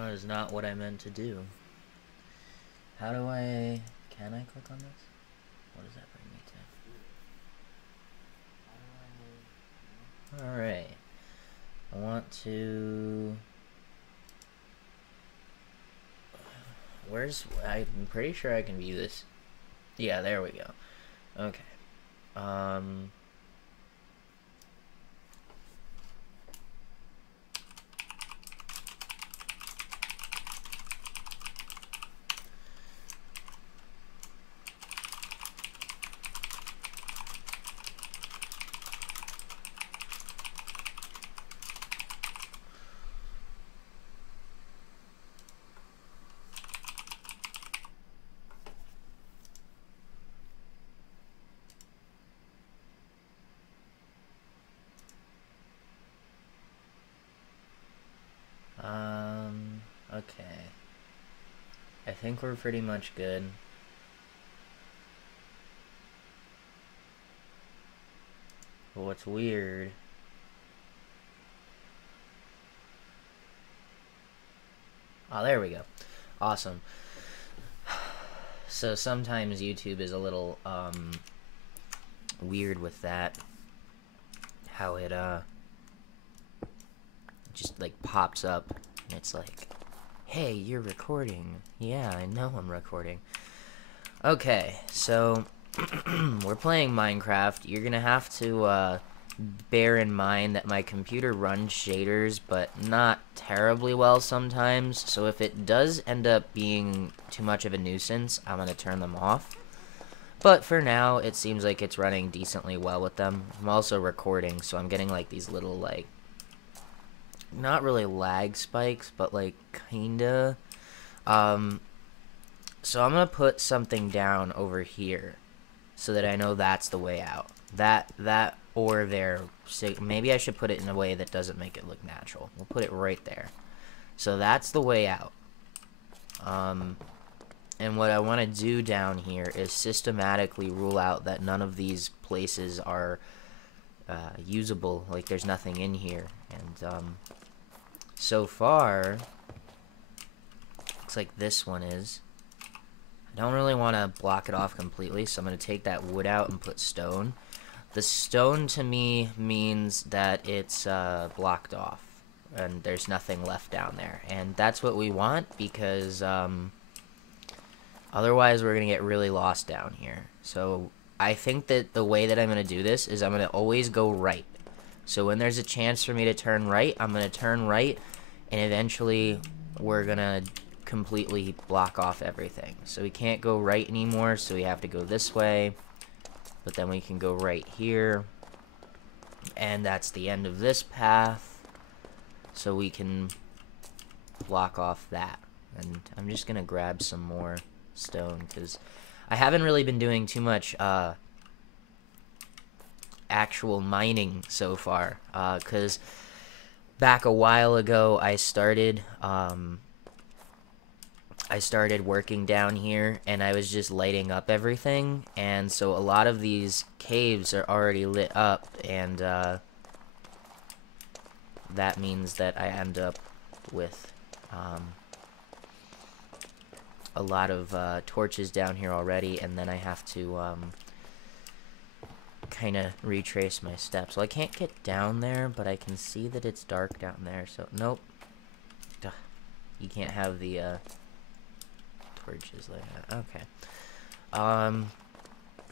That is not what I meant to do. How do I... Can I click on this? What does that bring me to? Alright. I want to... Where's... I'm pretty sure I can view this. Yeah, there we go. Okay. Okay. I think we're pretty much good. But what's weird... Oh, there we go. Awesome. So sometimes YouTube is a little, weird with that. How it, just, like, pops up. And it's like, hey, you're recording. Yeah, I know I'm recording. Okay, so we're playing Minecraft. You're gonna have to bear in mind that my computer runs shaders, but not terribly well sometimes. So if it does end up being too much of a nuisance, I'm gonna turn them off. But for now, it seems like it's running decently well with them. I'm also recording, so I'm getting like these little like... not really lag spikes, but like kinda. So I'm gonna put something down over here so that I know that's the way out. That or there. So maybe I should put it in a way that doesn't make it look natural. We'll put it right there. So that's the way out. And what I want to do down here is systematically rule out that none of these places are usable. Like there's nothing in here. And so far, looks like this one is. I don't really want to block it off completely, so I'm going to take that wood out and put stone. The stone to me means that it's blocked off and there's nothing left down there. And that's what we want because otherwise we're going to get really lost down here. So I think that the way that I'm going to do this is I'm going to always go right. So when there's a chance for me to turn right, I'm going to turn right, and eventually we're going to completely block off everything. So we can't go right anymore, so we have to go this way, but then we can go right here, and that's the end of this path, so we can block off that. And I'm just going to grab some more stone, because I haven't really been doing too much actual mining so far, because back a while ago I started working down here and I was just lighting up everything, and so a lot of these caves are already lit up, and that means that I end up with a lot of torches down here already, and then I have to kind of retrace my steps. So I can't get down there, but I can see that it's dark down there, so nope. Duh. You can't have the torches like that. Okay.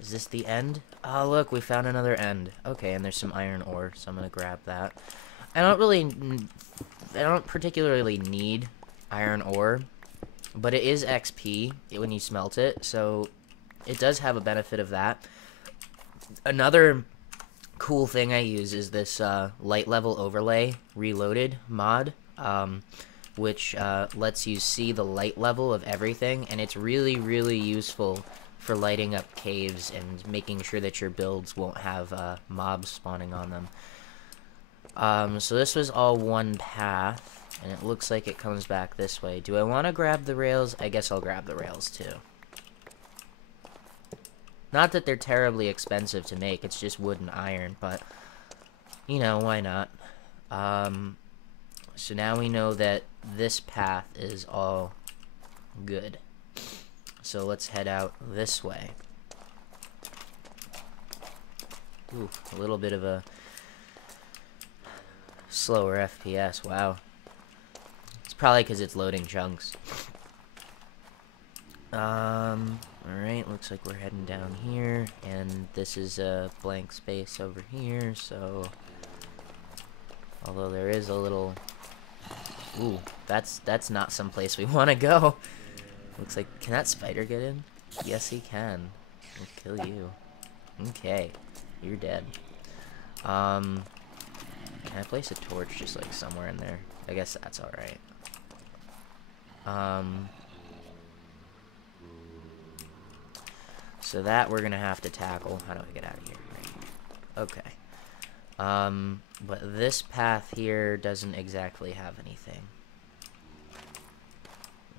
Is this the end? Oh, look, we found another end. Okay, and there's some iron ore, so I'm gonna grab that. I don't particularly need iron ore, but it is XP when you smelt it, so it does have a benefit of that. Another cool thing I use is this light level overlay reloaded mod, which lets you see the light level of everything, and it's really, really useful for lighting up caves and making sure that your builds won't have mobs spawning on them. So this was all one path, and it looks like it comes back this way. Do I want to grab the rails? I guess I'll grab the rails too. Not that they're terribly expensive to make, it's just wood and iron, but, you know, why not? So now we know that this path is all good. So let's head out this way. Ooh, a little bit of a slower FPS, wow. It's probably because it's loading chunks. Alright, looks like we're heading down here, and this is a blank space over here, so... Although there is a little... Ooh, that's not someplace we want to go. Looks like... Can that spider get in? Yes, he can. We'll kill you. Okay, you're dead. Can I place a torch just, like, somewhere in there? I guess that's alright. So that we're gonna have to tackle. How do I get out of here? Right here. Okay. But this path here doesn't exactly have anything.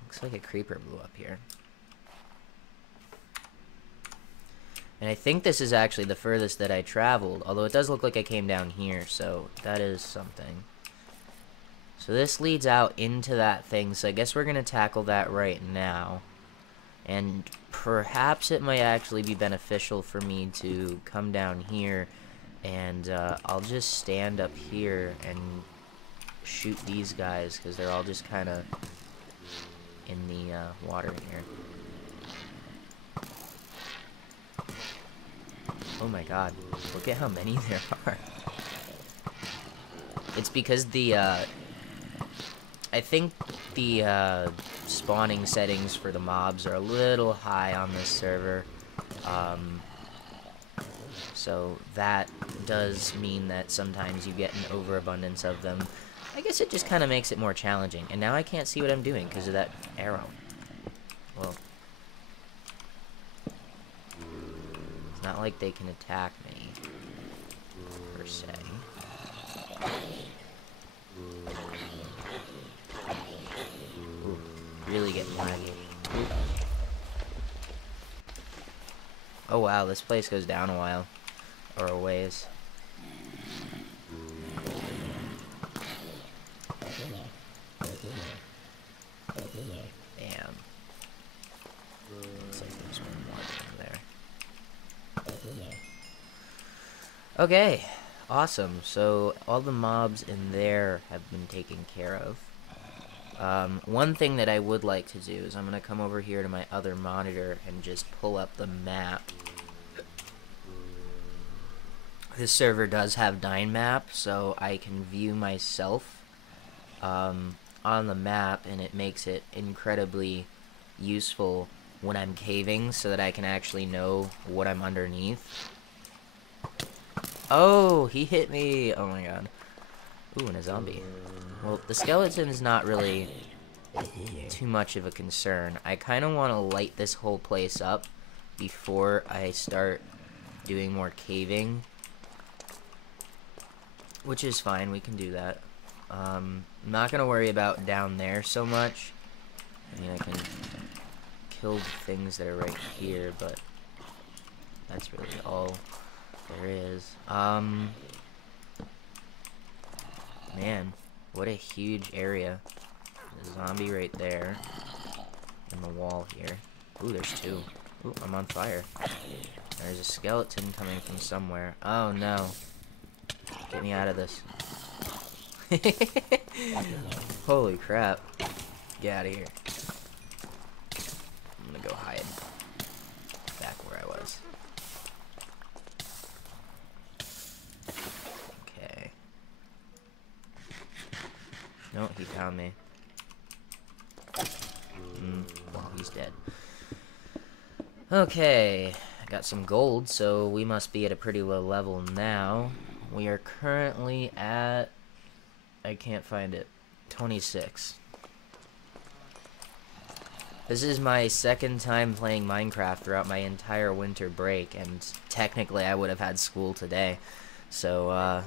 Looks like a creeper blew up here. And I think this is actually the furthest that I traveled, although it does look like I came down here, so that is something. So this leads out into that thing, so I guess we're gonna tackle that right now. And perhaps it might actually be beneficial for me to come down here, and I'll just stand up here and shoot these guys, because they're all just kind of in the water here. Oh my god, look at how many there are. It's because the, I think the spawning settings for the mobs are a little high on this server. So that does mean that sometimes you get an overabundance of them. I guess it just kind of makes it more challenging. And now I can't see what I'm doing because of that arrow. Well, it's not like they can attack me, per se. Ooh, really getting laggy. Ooh. Oh wow, this place goes down a while. Or a ways. Damn. Looks like there's one more down there. Okay, awesome. So all the mobs in there have been taken care of. One thing that I would like to do is I'm going to come over here to my other monitor and just pull up the map. This server does have Dynmap, so I can view myself on the map, and it makes it incredibly useful when I'm caving so that I can actually know what I'm underneath. Oh, he hit me! Oh my god. Ooh, and a zombie. Well, the skeleton's not really too much of a concern. I kind of want to light this whole place up before I start doing more caving. Which is fine, we can do that. I'm not going to worry about down there so much. I mean, I can kill the things that are right here, but that's really all there is. Man, what a huge area. There's a zombie right there. And the wall here. Ooh, there's two. Ooh, I'm on fire. There's a skeleton coming from somewhere. Oh no. Get me out of this. Holy crap. Get out of here. I'm gonna go hide. Back where I was. Okay. No, he found me. Well, he's dead. Okay. I got some gold, so we must be at a pretty low level now. We are currently at... I can't find it. 26. This is my second time playing Minecraft throughout my entire winter break, and technically I would have had school today. So,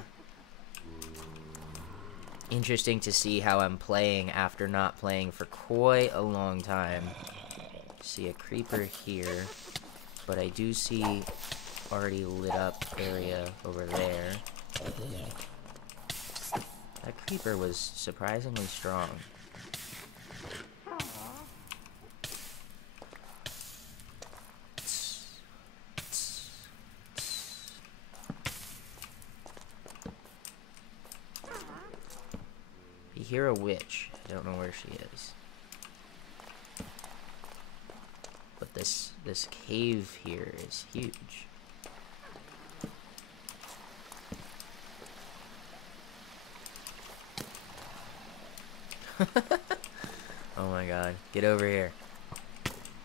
interesting to see how I'm playing after not playing for quite a long time. See a creeper here, but I do see already lit up area over there. That creeper was surprisingly strong. You hear a witch. I don't know where she is. But this cave here is huge. Oh my god. Get over here.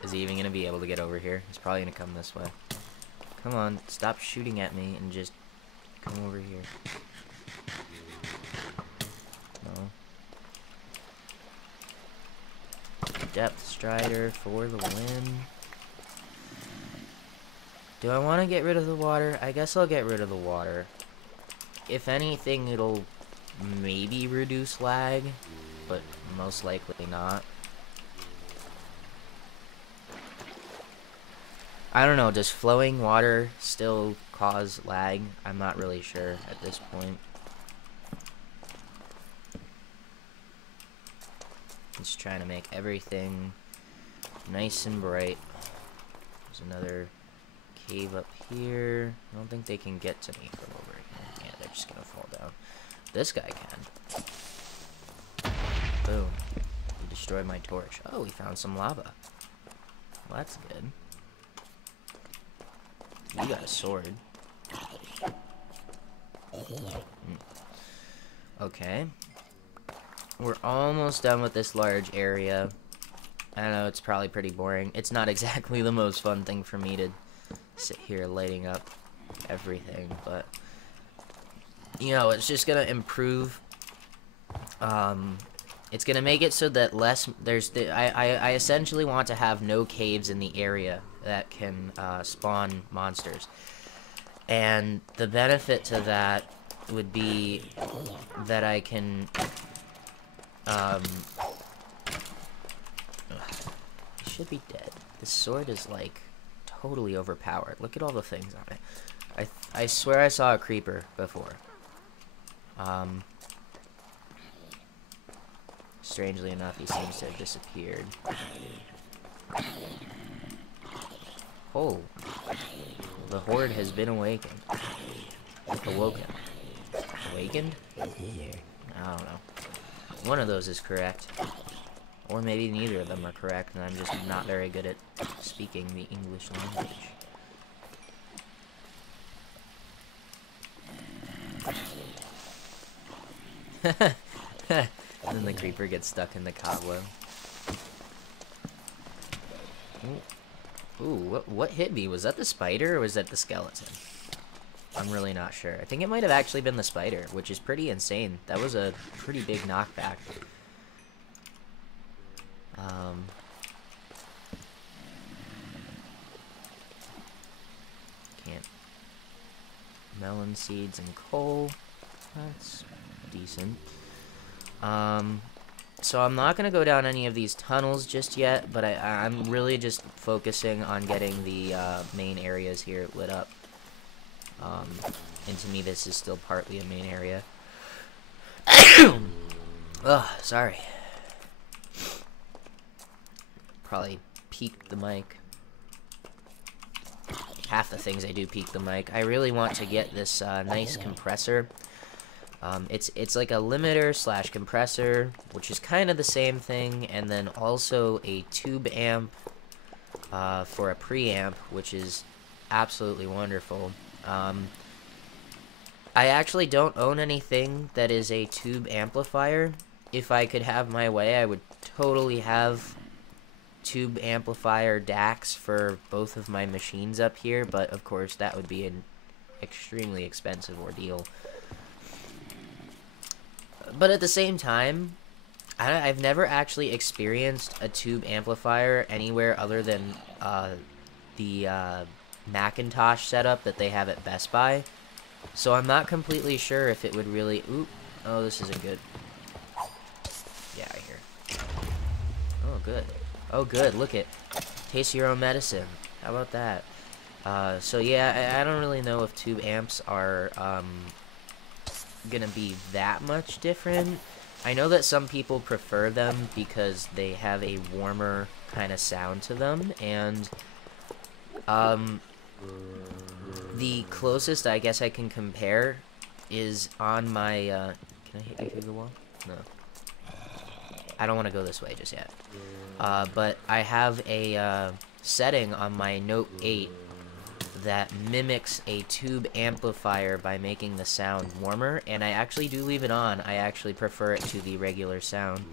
Is he even gonna be able to get over here? He's probably gonna come this way. Come on, stop shooting at me and just come over here. No. Depth Strider for the win. Do I want to get rid of the water? I guess I'll get rid of the water. If anything, it'll maybe reduce lag, but most likely not. I don't know, does flowing water still cause lag? I'm not really sure at this point. Just trying to make everything nice and bright. There's another cave up here. I don't think they can get to me from over here. Yeah, they're just gonna fall down. This guy can. Boom. He destroyed my torch. Oh, we found some lava. Well, that's good. You got a sword. Okay. We're almost done with this large area. I know it's probably pretty boring. It's not exactly the most fun thing for me to sit here lighting up everything, but you know, it's just gonna improve. It's gonna make it so that I essentially want to have no caves in the area that can spawn monsters, and the benefit to that would be that I can he should be dead. This sword is like totally overpowered. Look at all the things on it. I swear I saw a creeper before. Strangely enough, he seems to have disappeared. Oh, the horde has been awakened. Awoken. Awakened? I don't know. One of those is correct. Or maybe neither of them are correct, and I'm just not very good at speaking the English language. And then the creeper gets stuck in the cobweb. Ooh, what hit me? Was that the spider or was that the skeleton? I'm really not sure. I think it might have actually been the spider, which is pretty insane. That was a pretty big knockback. Can't. Melon seeds and coal. That's decent. So I'm not gonna go down any of these tunnels just yet, but I'm really just focusing on getting the main areas here lit up. And to me, this is still partly a main area. Ugh, sorry. Probably peaked the mic. Half the things I do peak the mic. I really want to get this nice compressor. It's like a limiter slash compressor, which is kind of the same thing, and then also a tube amp for a preamp, which is absolutely wonderful. I actually don't own anything that is a tube amplifier. If I could have my way, I would totally have tube amplifier DACs for both of my machines up here, but of course that would be an extremely expensive ordeal. But at the same time, I've never actually experienced a tube amplifier anywhere other than the Macintosh setup that they have at Best Buy. So I'm not completely sure if it would really... Oop. Oh, this isn't good. Get out of here. Oh, good. Oh, good. Look it. Taste your own medicine. How about that? So yeah, I don't really know if tube amps are gonna be that much different. I know that some people prefer them because they have a warmer kind of sound to them, and the closest I guess I can compare is on my can I hit you through the wall? No. I don't want to go this way just yet. But I have a setting on my Note 8 that mimics a tube amplifier by making the sound warmer, and I actually do leave it on. I actually prefer it to the regular sound.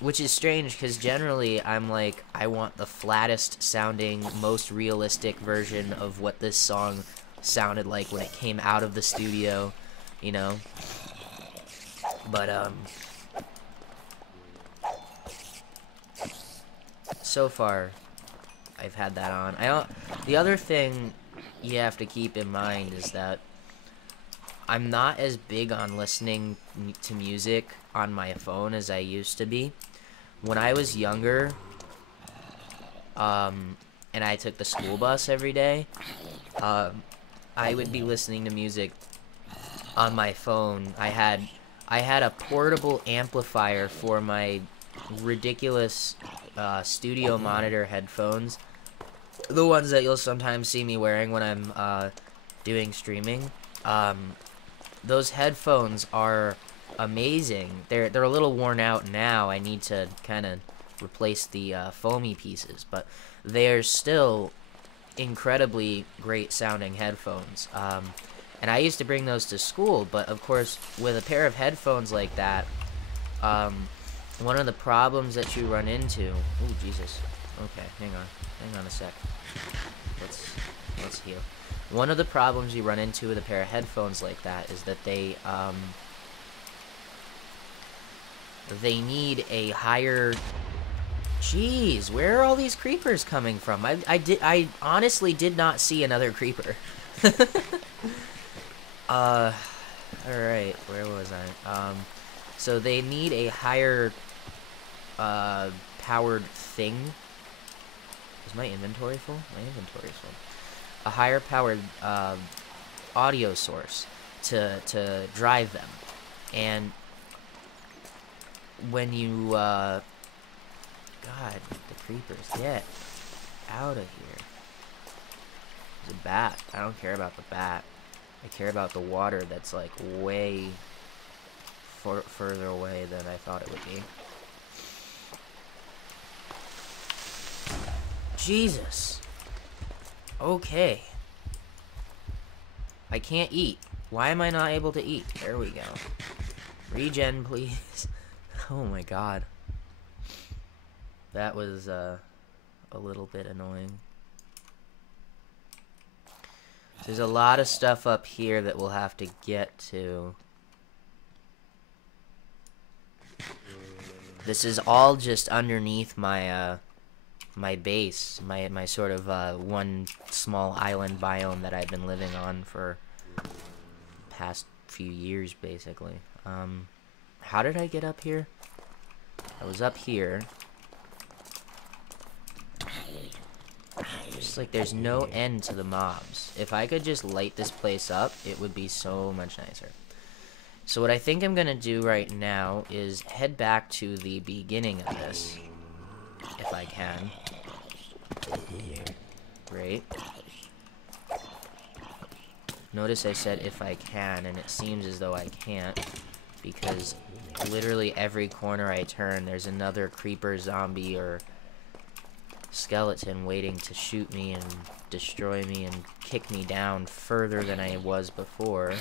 Which is strange, because generally I'm like, I want the flattest sounding, most realistic version of what this song sounded like when it came out of the studio, you know? But, so far, I've had that on. The other thing you have to keep in mind is that I'm not as big on listening to music on my phone as I used to be. When I was younger, and I took the school bus every day, I would be listening to music on my phone. I had a portable amplifier for my ridiculous studio monitor headphones, the ones that you'll sometimes see me wearing when I'm doing streaming. Those headphones are amazing. They're a little worn out now. I need to kind of replace the foamy pieces, but they're still incredibly great sounding headphones. And I used to bring those to school, but of course with a pair of headphones like that, one of the problems that you run into... Oh, Jesus. Okay, hang on a sec. Let's heal. One of the problems you run into with a pair of headphones like that is that they need a higher... Jeez, where are all these creepers coming from? I honestly did not see another creeper. Alright, where was I? So they need a higher powered thing. Is my inventory full? My inventory is full. A higher powered audio source to drive them. And when you God, the creepers, get out of here. There's a bat. I don't care about the bat. I care about the water that's like way further away than I thought it would be. Jesus. Okay. I can't eat. Why am I not able to eat? There we go. Regen, please. Oh my god. That was a little bit annoying. There's a lot of stuff up here that we'll have to get to. This is all just underneath my my base, my sort of one small island biome that I've been living on for past few years, basically. How did I get up here? I was up here. Just like there's no end to the mobs. If I could just light this place up, it would be so much nicer. So what I think I'm gonna do right now is head back to the beginning of this, if I can. Great. Notice I said if I can, and it seems as though I can't, because literally every corner I turn, there's another creeper, zombie, or skeleton waiting to shoot me and destroy me and kick me down further than I was before.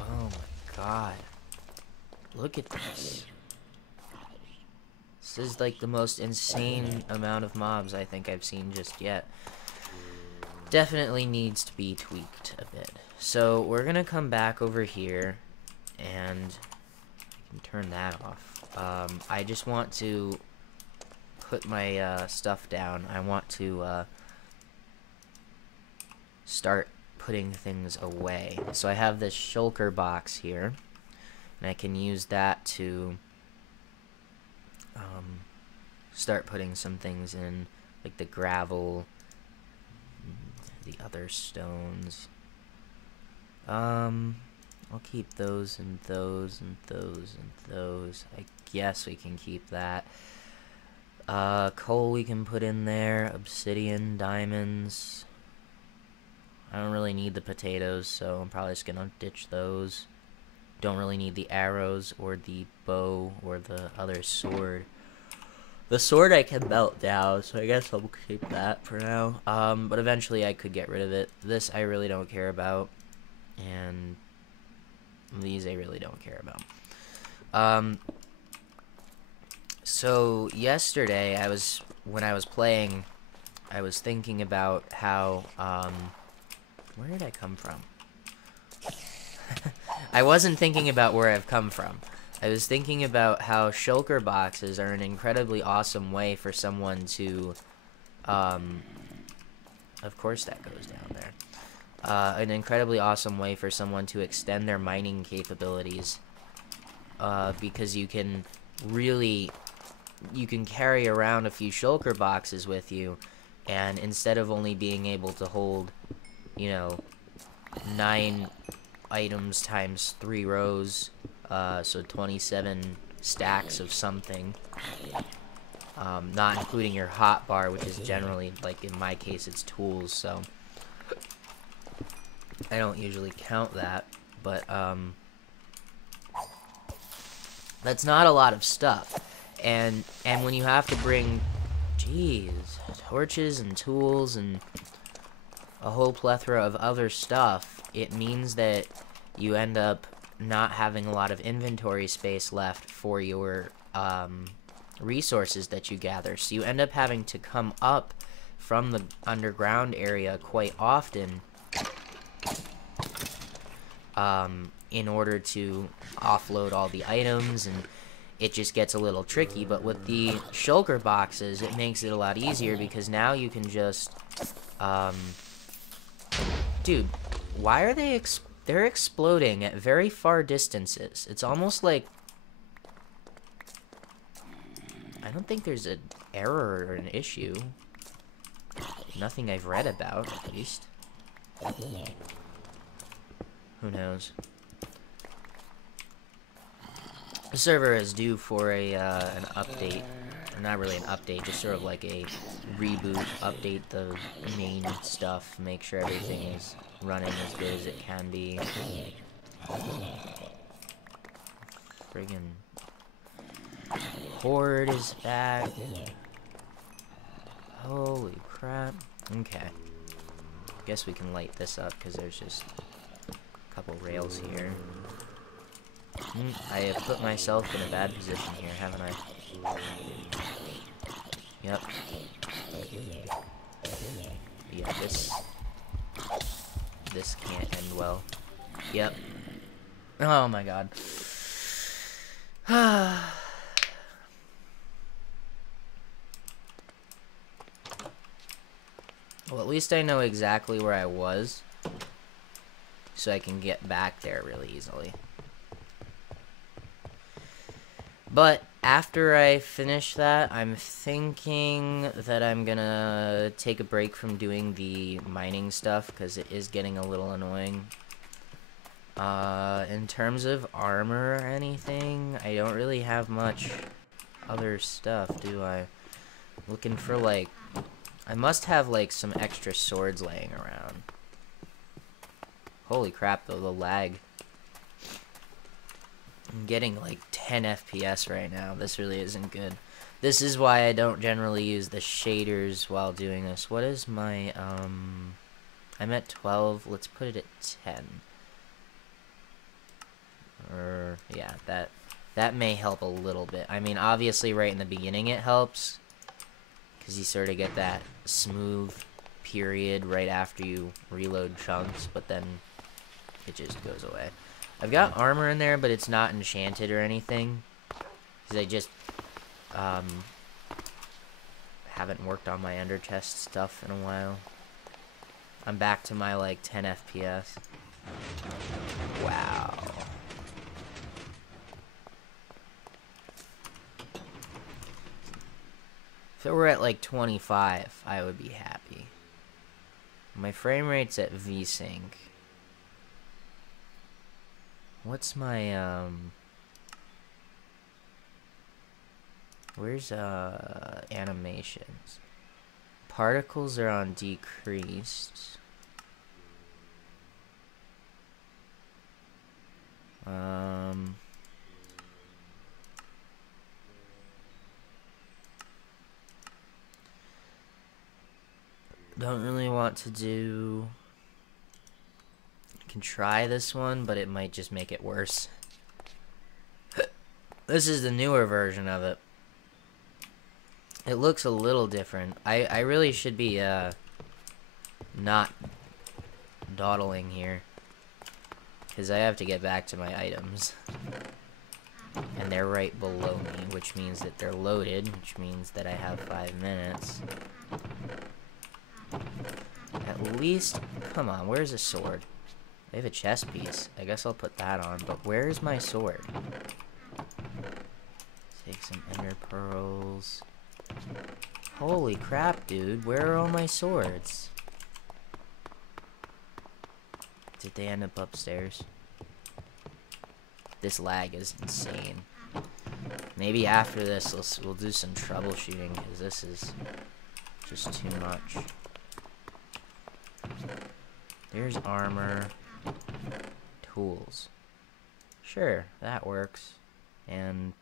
Oh my god. Look at this. This is like the most insane amount of mobs I think I've seen just yet. Definitely needs to be tweaked a bit. So we're gonna come back over here and I can turn that off. I just want to put my stuff down. I want to start putting things away. So I have this shulker box here, and I can use that to start putting some things in, like the gravel, the other stones. I'll keep those and those and those and those. I guess we can keep that. Coal we can put in there. Obsidian, diamonds. I don't really need the potatoes, so I'm probably just gonna ditch those. Don't really need the arrows or the bow or the other sword. The sword I can melt down, so I guess I'll keep that for now. But eventually I could get rid of it. This I really don't care about. And these I really don't care about. So yesterday when I was playing, I was thinking about how, where did I come from? I wasn't thinking about where I've come from. I was thinking about how shulker boxes are an incredibly awesome way for someone to, of course that goes down there. An incredibly awesome way for someone to extend their mining capabilities, because you can carry around a few shulker boxes with you, and instead of only being able to hold, 9 items times 3 rows, so 27 stacks of something, not including your hotbar, which is generally, like in my case, it's tools, so I don't usually count that, but that's not a lot of stuff. And when you have to bring, torches and tools and a whole plethora of other stuff, it means that you end up not having a lot of inventory space left for your resources that you gather. So you end up having to come up from the underground area quite often in order to offload all the items, and it just gets a little tricky. But with the shulker boxes, it makes it a lot easier, because now you can just dude, why are they're exploding at very far distances? It's almost like, I don't think there's an error or an issue. Nothing I've read about, at least. Who knows? The server is due for an update. Or not really an update, just sort of like a reboot, update the main stuff, make sure everything is running as good as it can be. Friggin' horde is back. Holy crap. Okay. Guess we can light this up, because there's just a couple rails here. I have put myself in a bad position here, haven't I? Yep. Yeah, this can't end well. Yep. Oh my god. Well, at least I know exactly where I was, so I can get back there really easily. But after I finish that, I'm thinking that I'm gonna take a break from doing the mining stuff, because it is getting a little annoying. In terms of armor or anything, I don't really have much other stuff, do I? Looking for, like, I must have, like, some extra swords laying around. Holy crap, though, the lag. I'm getting like 10 FPS right now. This really isn't good. This is why I don't generally use the shaders while doing this. What is my, I'm at 12. Let's put it at 10. Or, yeah, that may help a little bit. I mean, obviously right in the beginning it helps, because you sort of get that smooth period right after you reload chunks, but then it just goes away. I've got armor in there, but it's not enchanted or anything, because I just haven't worked on my ender chest stuff in a while. I'm back to my like 10 FPS. Wow. If it were at like 25, I would be happy. My frame rate's at VSync. What's my, where's, animations? Particles are on decreased. Don't really want to do... I can try this one, but it might just make it worse. This is the newer version of it. It looks a little different. I really should be, not dawdling here. Because I have to get back to my items. And they're right below me, which means that they're loaded, which means that I have 5 minutes. At least, come on, where's a sword? I have a chest piece. I guess I'll put that on, but where's my sword? Take some ender pearls. Holy crap, dude, where are all my swords? Did they end up upstairs? This lag is insane. Maybe after this we'll do some troubleshooting, because this is just too much. There's armor. Tools. Sure, that works. And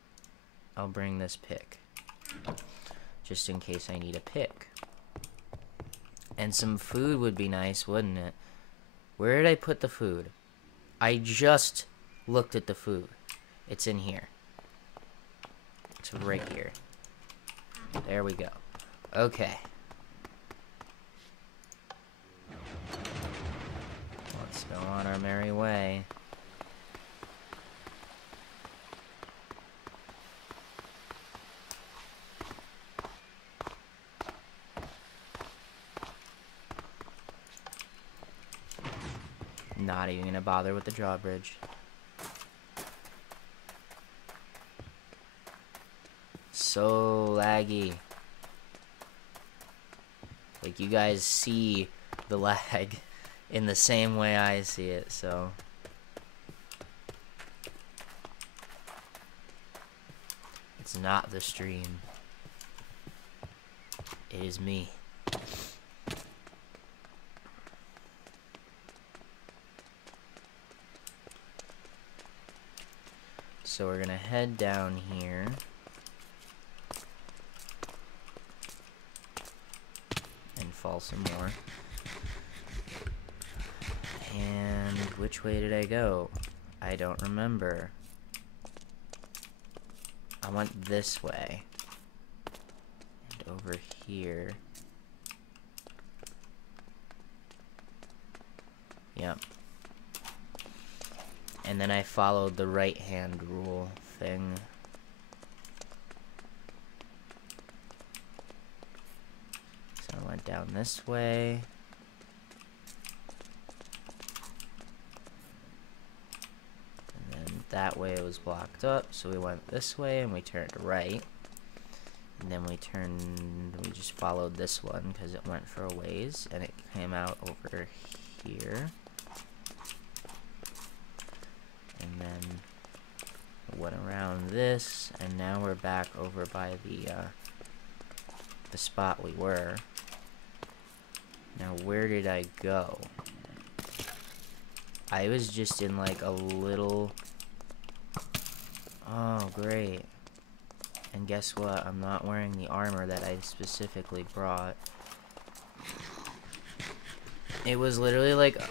I'll bring this pick. Just in case I need a pick. And some food would be nice, wouldn't it? Where did I put the food? I just looked at the food. It's in here. It's right here. There we go. Okay. Let's go on our merry way. Not even gonna bother with the drawbridge. So laggy. Like, you guys see the lag in the same way I see it, so. It's not the stream. It is me. So we're gonna head down here. And fall some more. And which way did I go? I don't remember. I went this way. And over here. Yep. And then I followed the right-hand rule thing. So I went down this way. And then that way it was blocked up, so we went this way and we turned right. And then we just followed this one because it went for a ways, and it came out over here. And then went around this, and now we're back over by the spot we were. Now where did I go? I was just in like a little... Oh, great. And guess what? I'm not wearing the armor that I specifically brought. It was literally like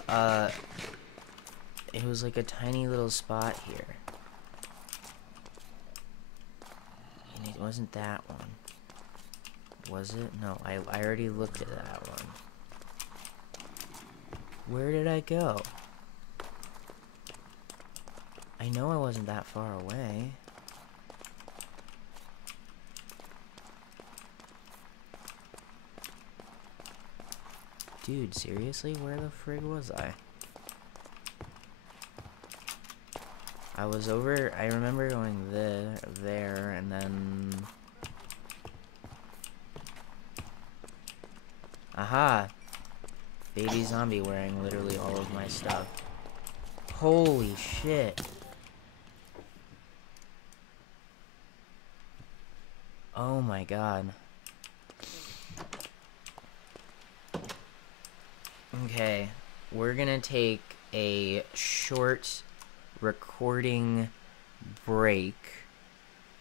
it was like a tiny little spot here. And it wasn't that one. Was it? No, I already looked at that one. Where did I go? I know I wasn't that far away. Dude, seriously? Where the frig was I? I was over, I remember going there, and then... Aha! Baby zombie wearing literally all of my stuff. Holy shit. Oh my god. Okay, we're gonna take a short recording break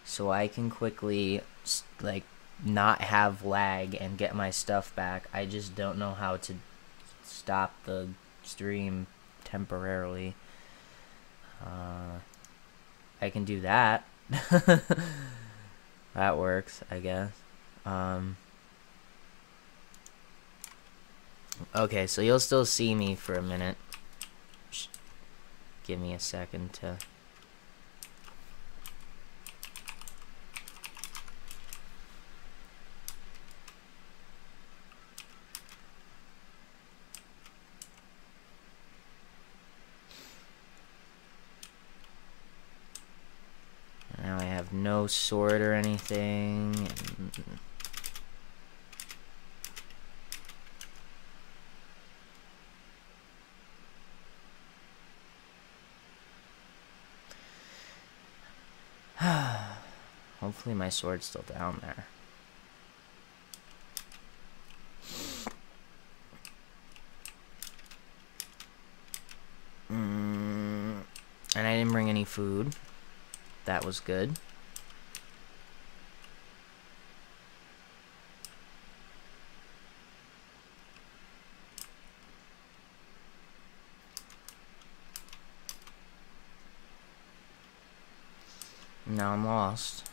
so I can quickly, like, not have lag and get my stuff back. I just don't know how to stop the stream temporarily. I can do that. That works, I guess. Okay, so you'll still see me for a minute. Just give me a second to... Now I have no sword or anything. Hopefully my sword's still down there. And I didn't bring any food. That was good. Now I'm lost.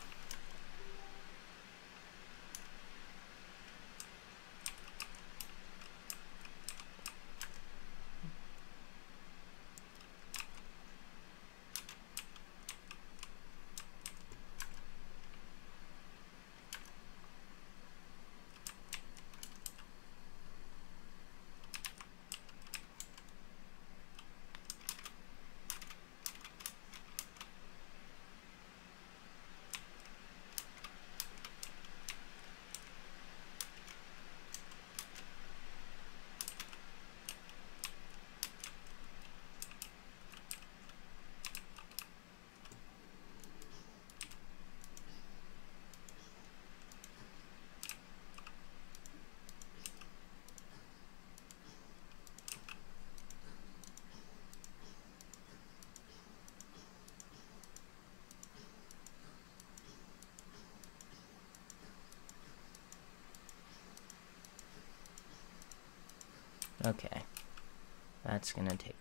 Okay. That's gonna take a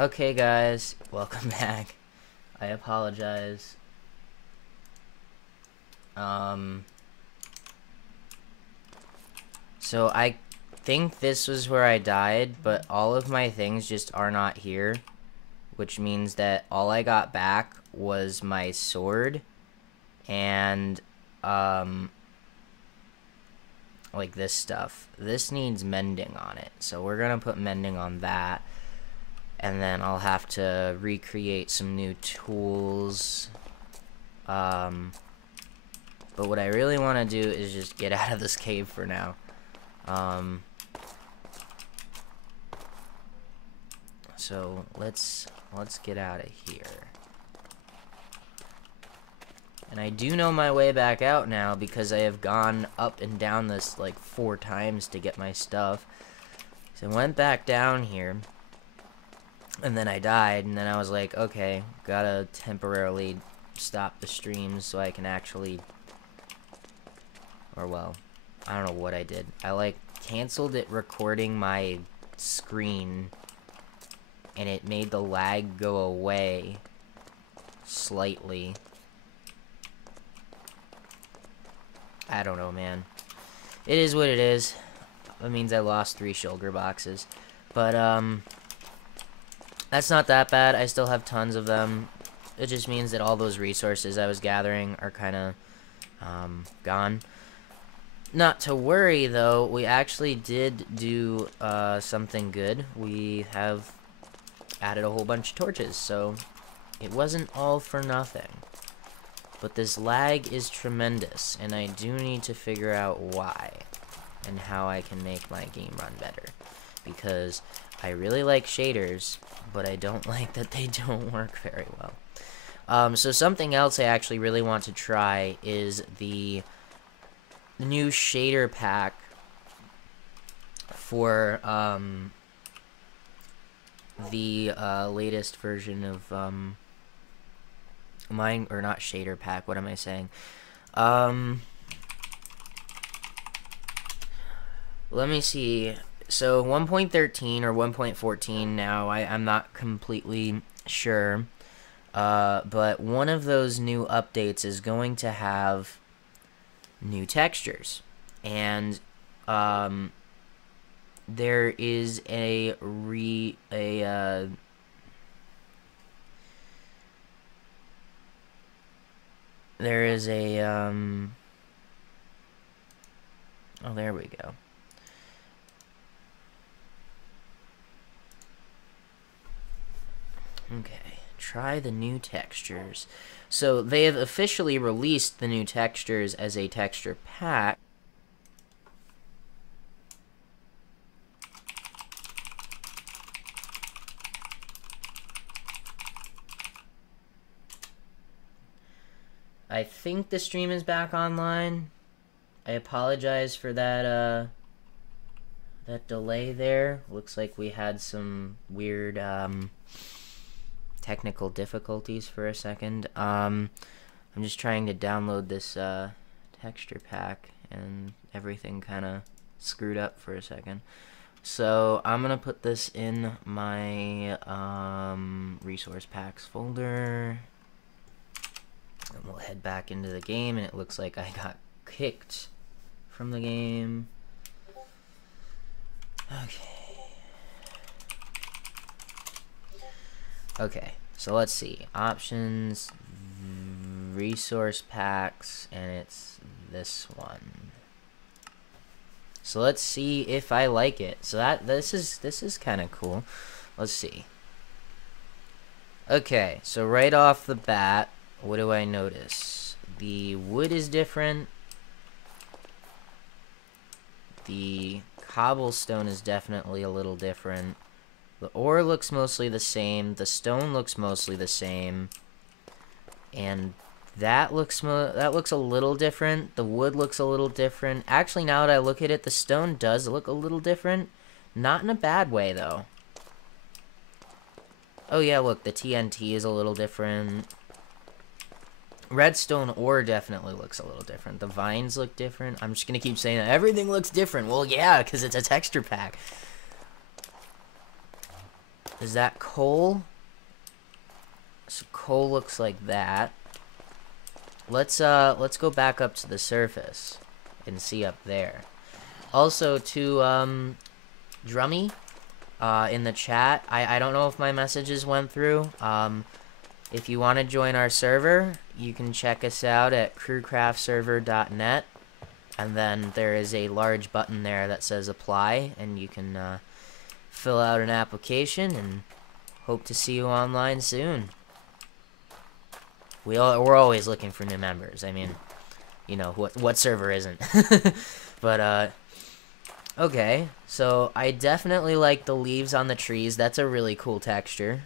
Okay, guys, welcome back. I apologize. So I think this was where I died, but all of my things just are not here, which means that all I got back was my sword and, like this stuff. This needs mending on it, so we're gonna put mending on that. And then I'll have to recreate some new tools. But what I really want to do is just get out of this cave for now. So let's get out of here. And I do know my way back out now because I have gone up and down this like 4 times to get my stuff. So I went back down here. And then I died, and then I was like, okay, gotta temporarily stop the stream so I can actually, or well, I don't know what I did. I like canceled it recording my screen, and it made the lag go away slightly. I don't know, man. It is what it is. That means I lost 3 shulker boxes, but that's not that bad. I still have tons of them. It just means that all those resources I was gathering are kind of gone. Not to worry, though. We actually did do something good. We have added a whole bunch of torches, so it wasn't all for nothing. But this lag is tremendous, and I do need to figure out why and how I can make my game run better. Because I really like shaders, but I don't like that they don't work very well. So something else I actually really want to try is the new shader pack for the latest version of mine, or not shader pack, what am I saying? Let me see. So 1.13 or 1.14 now, I'm not completely sure, but one of those new updates is going to have new textures, and there is there is a oh, there we go. Okay, try the new textures. So they have officially released the new textures as a texture pack. I think the stream is back online. I apologize for that that delay there. Looks like we had some weird technical difficulties for a second. I'm just trying to download this texture pack, and everything kind of screwed up for a second. So I'm gonna put this in my resource packs folder, and we'll head back into the game. And it looks like I got kicked from the game. Okay, so let's see. Options, resource packs, and it's this one. So let's see if I like it. So this is kind of cool. Let's see. Okay, so right off the bat, what do I notice? The wood is different. The cobblestone is definitely a little different. The ore looks mostly the same. The stone looks mostly the same. And that looks a little different. The wood looks a little different. Actually, now that I look at it, the stone does look a little different. Not in a bad way, though. Oh yeah, look, the TNT is a little different. Redstone ore definitely looks a little different. The vines look different. I'm just gonna keep saying that. Everything looks different. Well, yeah, because it's a texture pack. Is that coal? So coal looks like that. Let's go back up to the surface and see up there. Also, to Drummy, in the chat, I don't know if my messages went through. If you want to join our server, you can check us out at crewcraftserver.net, and then there is a large button there that says apply, and you can fill out an application, and hope to see you online soon. We're always looking for new members. I mean, you know, what server isn't? But, okay. So, I definitely like the leaves on the trees. That's a really cool texture.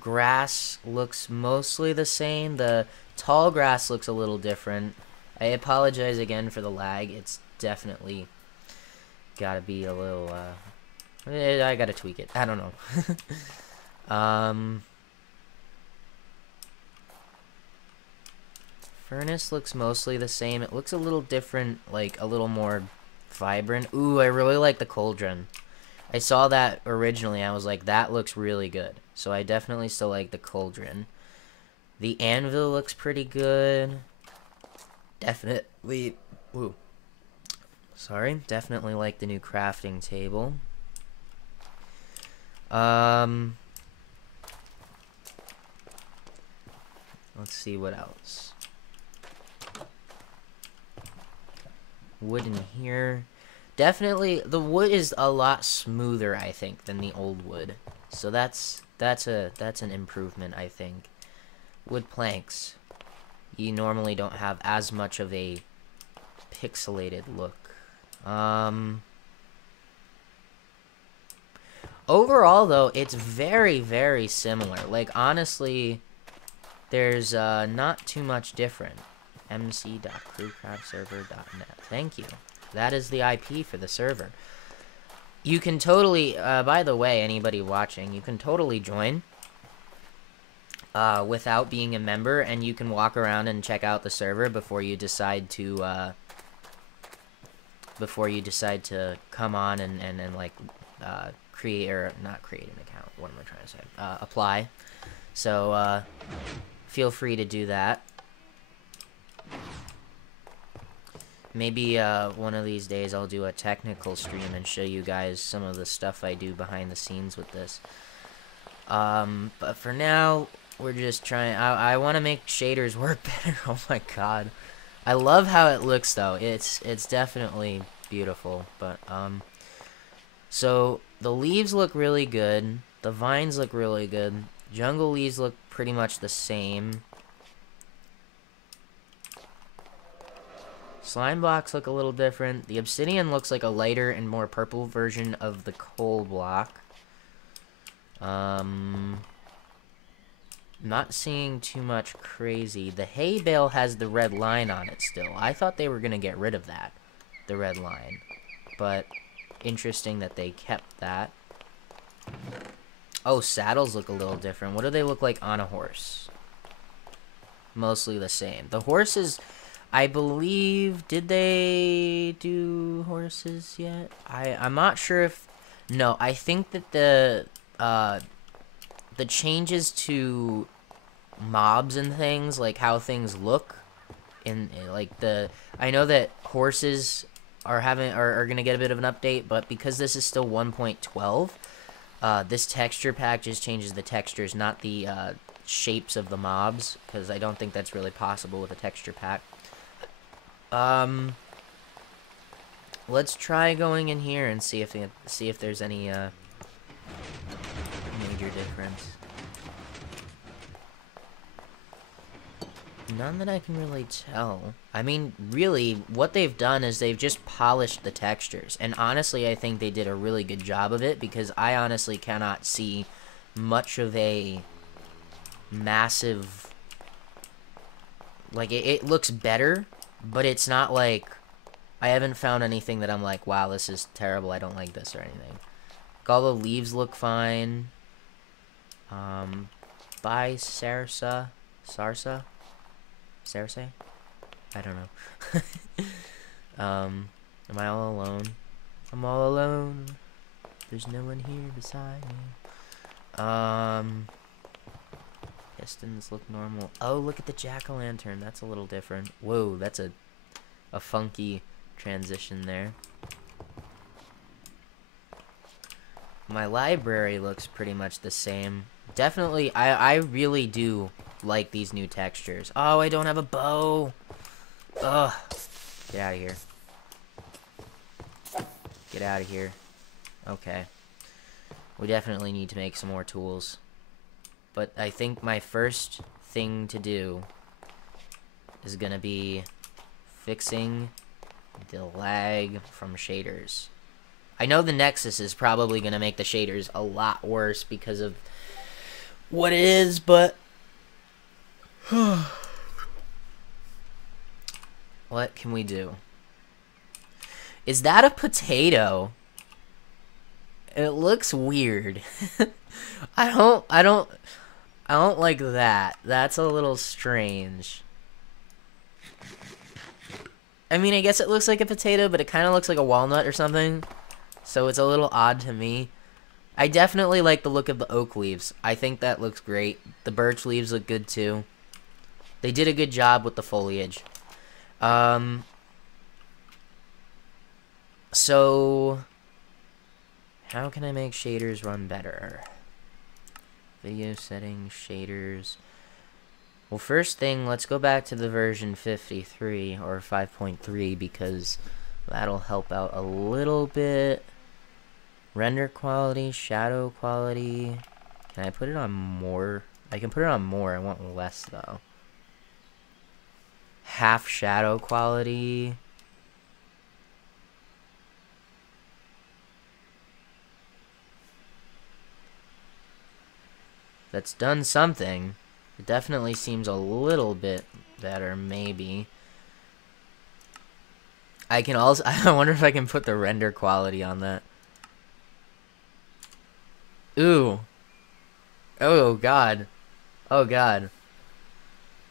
Grass looks mostly the same. The tall grass looks a little different. I apologize again for the lag. It's definitely gotta be a little, I gotta tweak it. I don't know. Furnace looks mostly the same. It looks a little different, like a little more vibrant. Ooh, I really like the cauldron. I saw that originally. I was like, that looks really good. So I definitely still like the cauldron. The anvil looks pretty good. Definitely. Ooh. Sorry. Definitely like the new crafting table. Let's see what else. Wood in here. Definitely, the wood is a lot smoother, I think, than the old wood. So that's an improvement, I think. Wood planks. You normally don't have as much of a pixelated look. Overall, though, it's very, very similar. Like, honestly, there's not too much different. mc.crewcraftserver.net. Thank you. That is the IP for the server. You can totally, by the way, anybody watching, you can totally join without being a member, and you can walk around and check out the server before you decide to come on and like create, or not create an account. What am I trying to say? Apply. So feel free to do that. Maybe one of these days I'll do a technical stream and show you guys some of the stuff I do behind the scenes with this. But for now, we're just trying. I want to make shaders work better. Oh my god, I love how it looks though. It's definitely beautiful. But so the leaves look really good. The vines look really good. Jungle leaves look pretty much the same. Slime blocks look a little different. The obsidian looks like a lighter and more purple version of the coal block. Not seeing too much crazy. The hay bale has the red line on it still. I thought they were going to get rid of that, the red line. But interesting that they kept that. Oh, saddles look a little different. What do they look like on a horse? Mostly the same. The horses, I believe, did they do horses yet? I'm not sure if, no, I think that the changes to mobs and things, like how things look in, like I know that horses are gonna get a bit of an update, but because this is still 1.12, this texture pack just changes the textures, not the shapes of the mobs, because I don't think that's really possible with a texture pack. Let's try going in here and see if there's any major difference. None that I can really tell. I mean, really, what they've done is they've just polished the textures. And honestly, I think they did a really good job of it, because I honestly cannot see much of a massive... Like, it looks better, but it's not like... I haven't found anything that I'm like, wow, this is terrible, I don't like this or anything. Like, all the leaves look fine. Bye, Sarsa? Cersei? I don't know. Am I all alone? I'm all alone. There's no one here beside me. Pistons look normal. Oh, look at the jack-o'-lantern. That's a little different. Whoa, that's a funky transition there. My library looks pretty much the same. Definitely, I really do like these new textures. Oh, I don't have a bow. Ugh. Get out of here. Get out of here. Okay. We definitely need to make some more tools. But I think my first thing to do is gonna be fixing the lag from shaders. I know the Nexus is probably gonna make the shaders a lot worse because of what it is, but what can we do? Is that a potato? It looks weird. I don't like that. That's a little strange. I mean, I guess it looks like a potato, but it kind of looks like a walnut or something. So it's a little odd to me. I definitely like the look of the oak leaves. I think that looks great. The birch leaves look good too. They did a good job with the foliage. So how can I make shaders run better? Video settings, shaders. Well, first thing, let's go back to the version 53 or 5.3 because that'll help out a little bit. Render quality, shadow quality. Can I put it on more? I can put it on more. I want less though. Half shadow quality. That's done something. It definitely seems a little bit better, maybe. I can also, I wonder if I can put the render quality on that. Ooh. Oh, God. Oh, God.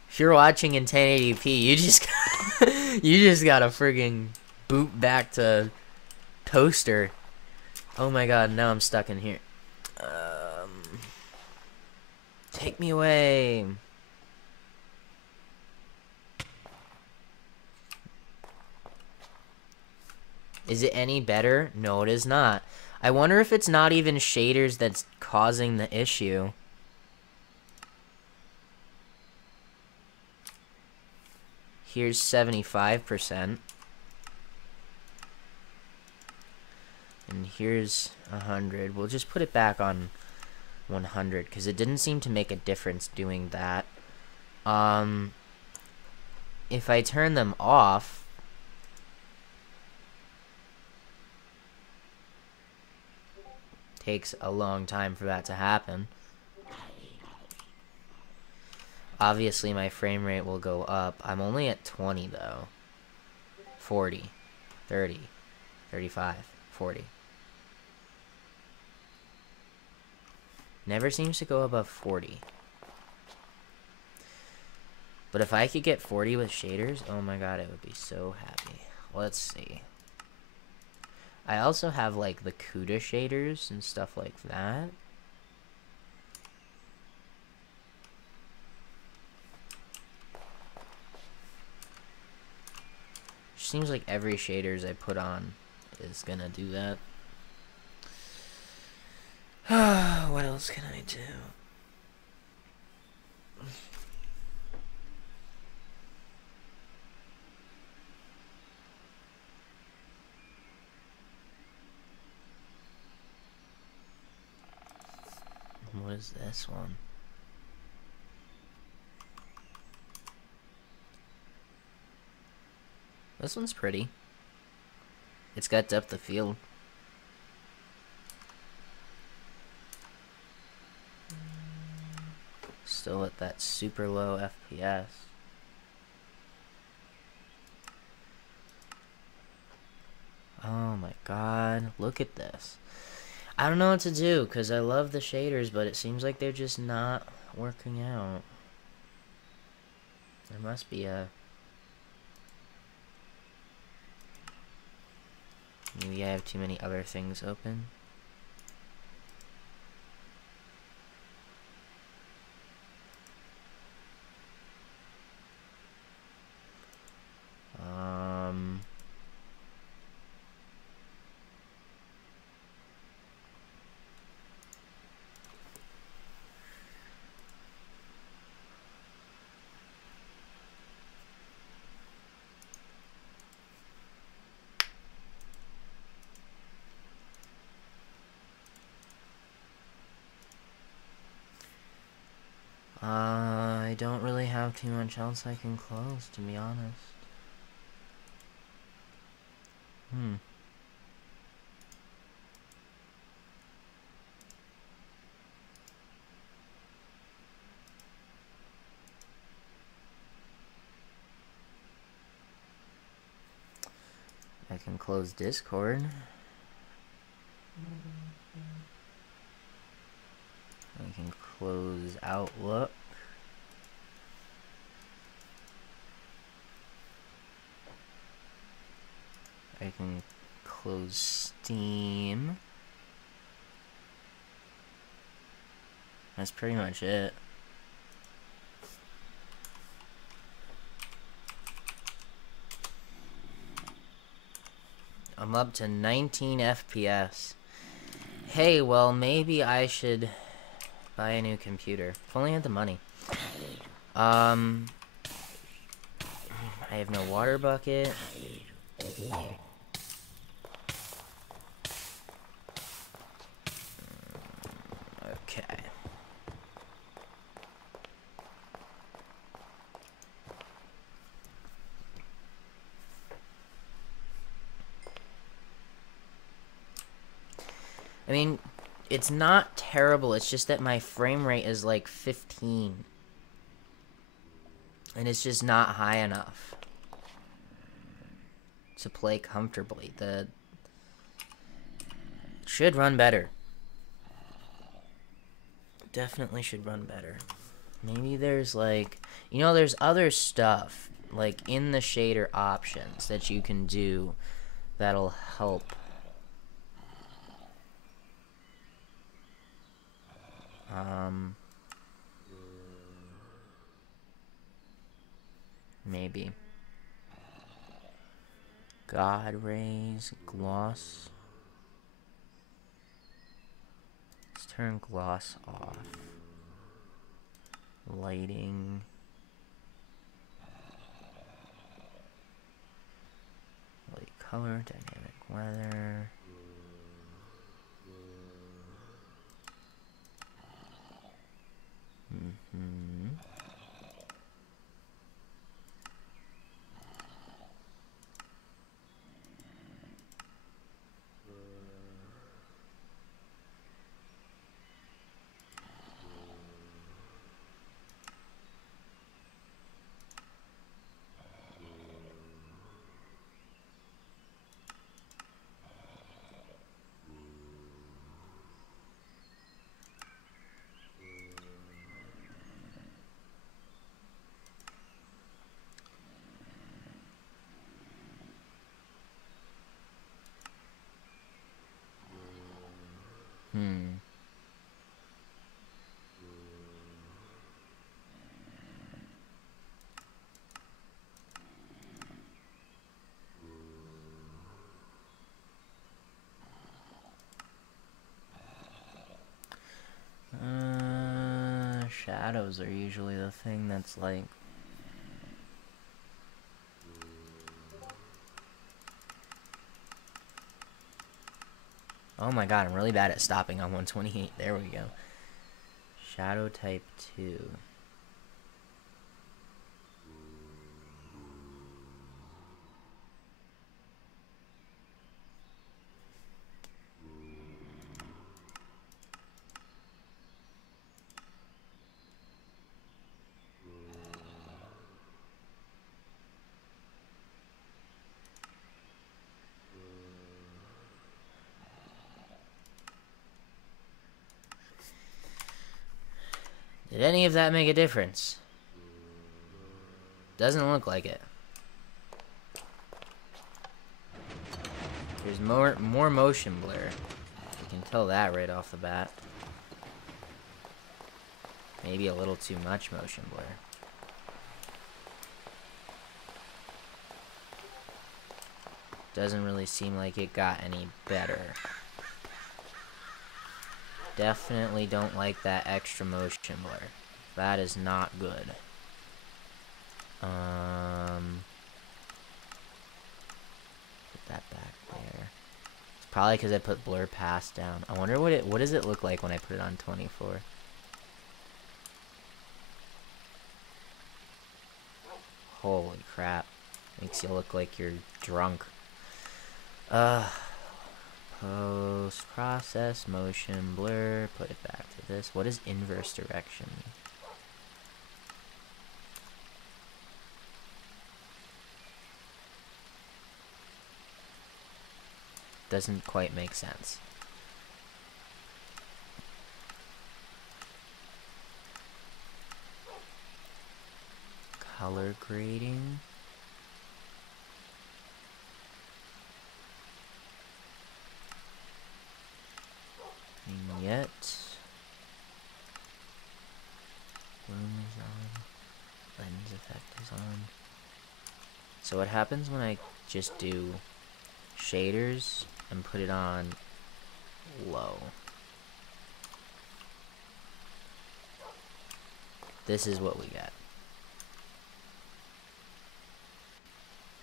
If you're watching in 1080p, you just, you just gotta friggin' boot back to toaster. Oh, my God, now I'm stuck in here. Take me away. Is it any better? No, it is not. I wonder if it's not even shaders that's causing the issue. Here's 75%. And here's 100. We'll just put it back on 100 because it didn't seem to make a difference doing that. If I turn them off, takes a long time for that to happen. Obviously my frame rate will go up. I'm only at 20 though. 40, 30, 35, 40. Never seems to go above 40. But if I could get 40 with shaders, oh my god, I would be so happy. Let's see. I also have like the CUDA shaders and stuff like that. Seems like every shaders I put on is gonna do that. What else can I do? What is this one? This one's pretty. It's got depth of field. Still at that super low FPS. Oh my god, look at this. I don't know what to do because I love the shaders, but it seems like they're just not working out. There must be a... Maybe I have too many other things open. too much else I can close, to be honest. I can close Discord. I can close Outlook. I can close Steam. That's pretty much it. I'm up to 19 FPS. Hey, well, maybe I should buy a new computer. If only I had the money. I have no water bucket. Okay. I mean, it's not terrible, it's just that my frame rate is like 15. And it's just not high enough to play comfortably. It should run better. Definitely should run better. Maybe there's like, you know, there's other stuff like in the shader options that you can do that'll help. Maybe. God rays, gloss. Let's turn gloss off. Lighting. Light color, dynamic weather. Shadows are usually the thing that's like... Oh my god, I'm really bad at stopping on 128. There we go. Shadow type 2. Did any of that make a difference? Doesn't look like it. There's more motion blur. You can tell that right off the bat. Maybe a little too much motion blur. Doesn't really seem like it got any better. Definitely don't like that extra motion blur. That is not good. Put that back there. It's probably because I put blur pass down. I wonder what does it look like when I put it on 24. makes you look like you're drunk. Post, process, motion, blur, put it back to this. What is inverse direction? Doesn't quite make sense. Color grading. Vignette. Bloom is on. Lens effect is on. So what happens when I just do shaders and put it on low? This is what we get.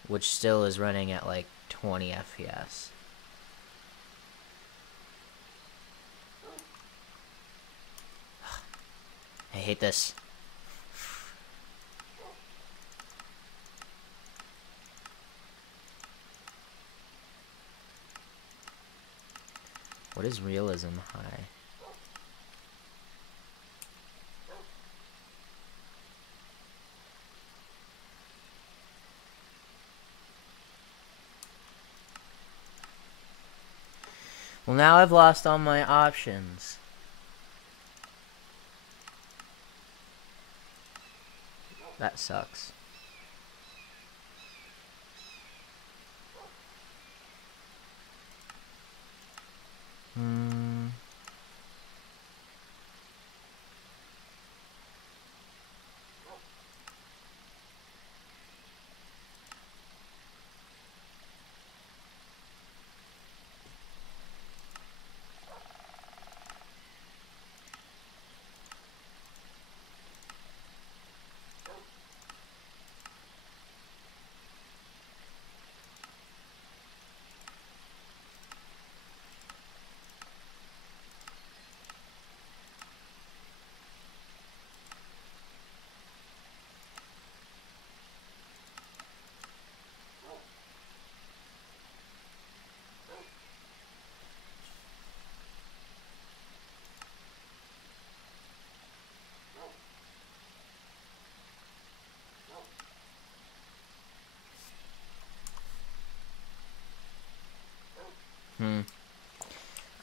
Which still is running at like 20 FPS. I hate this. What is realism high? Well, now I've lost all my options. That sucks.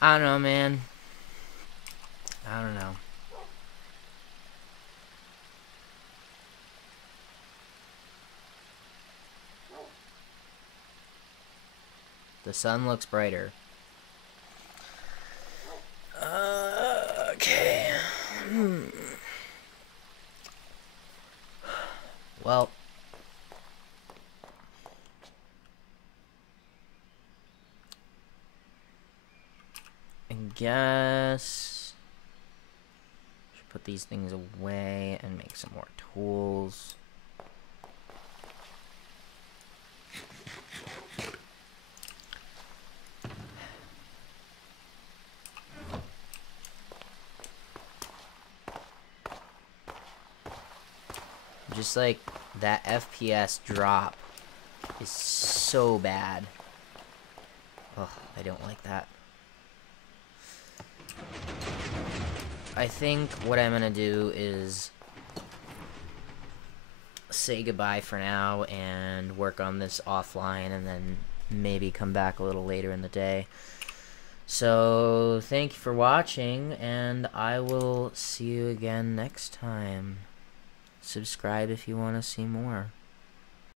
I don't know, man. I don't know. The sun looks brighter. Okay. Well. I guess should put these things away and make some more tools. Just like that FPS drop is so bad. Oh, I don't like that. I think what I'm gonna do is say goodbye for now and work on this offline and then maybe come back a little later in the day. So thank you for watching, and I will see you again next time. Subscribe if you want to see more.